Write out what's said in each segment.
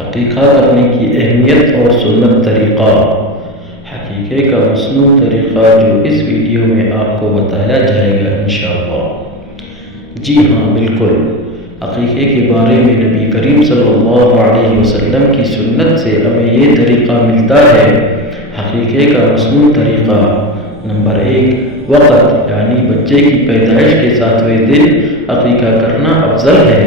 عقیقہ کرنے کی اہمیت اور سنت طریقہ۔ عقیقے کا مصنوع طریقہ جو اس ویڈیو میں آپ کو بتایا جائے گا انشاءاللہ۔ جی ہاں بالکل، عقیقے کے بارے میں نبی کریم صلی اللہ علیہ وسلم کی سنت سے ہمیں یہ طریقہ ملتا ہے۔ عقیقے کا مصنوع طریقہ: نمبر 1، وقت یعنی بچے کی پیدائش کے 7ویں دن عقیقہ کرنا افضل ہے۔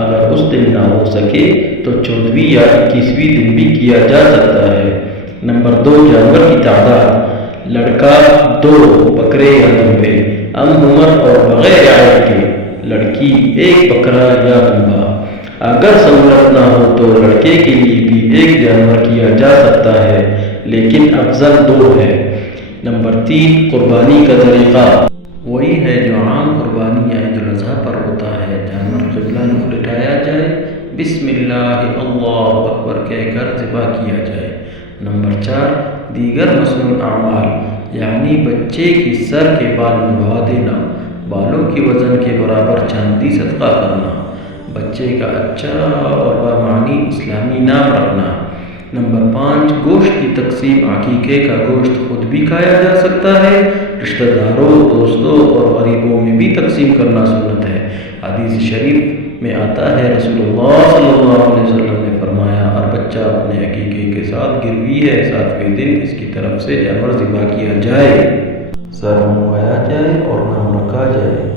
اگر اس دن نہ ہو سکے تو 14ویں یا 21ویں دن بھی کیا جا سکتا ہے۔ نمبر 2، جانور کی تعداد: لڑکا 2 بکرے یا دمبے، عم عمر اور بغیر عیب کے، لڑکی 1 بکرا یا دمبا۔ اگر سہولت نہ ہو تو لڑکے کے لیے بھی 1 جانور کیا جا سکتا ہے، لیکن افضل 2 ہے۔ نمبر 3، قربانی کا طریقہ وہی ہے جو عام قربانی یا عید الاضحیٰ پر ہوتا ہے۔ جانور قبلہ رخ لٹایا جائے، بسم اللہ اللہ اکبر کہہ کر ذبح کیا جائے۔ نمبر 4، دیگر مصنوع اعمال یعنی بچے کی سر کے بال منڈوا دینا، بالوں کی وزن کے برابر چاندی صدقہ کرنا، بچے کا اچھا اور بامعنی اسلامی نام رکھنا۔ نمبر 5، گوشت کی تقسیم: عقیقے کا گوشت خود بھی کھایا جا سکتا ہے، رشتہ داروں، دوستوں اور غریبوں میں بھی تقسیم کرنا سنت ہے۔ حدیث شریف میں آتا ہے، رسول اللہ صلی اللہ علیہ وسلم نے فرمایا، اور بچہ اپنے عقیقے کے ساتھ گروی ہے، 7ویں دن اس کی طرف سے جانور ذبح کیا جائے، سر منڈوایا جائے اور نام رکھا جائے۔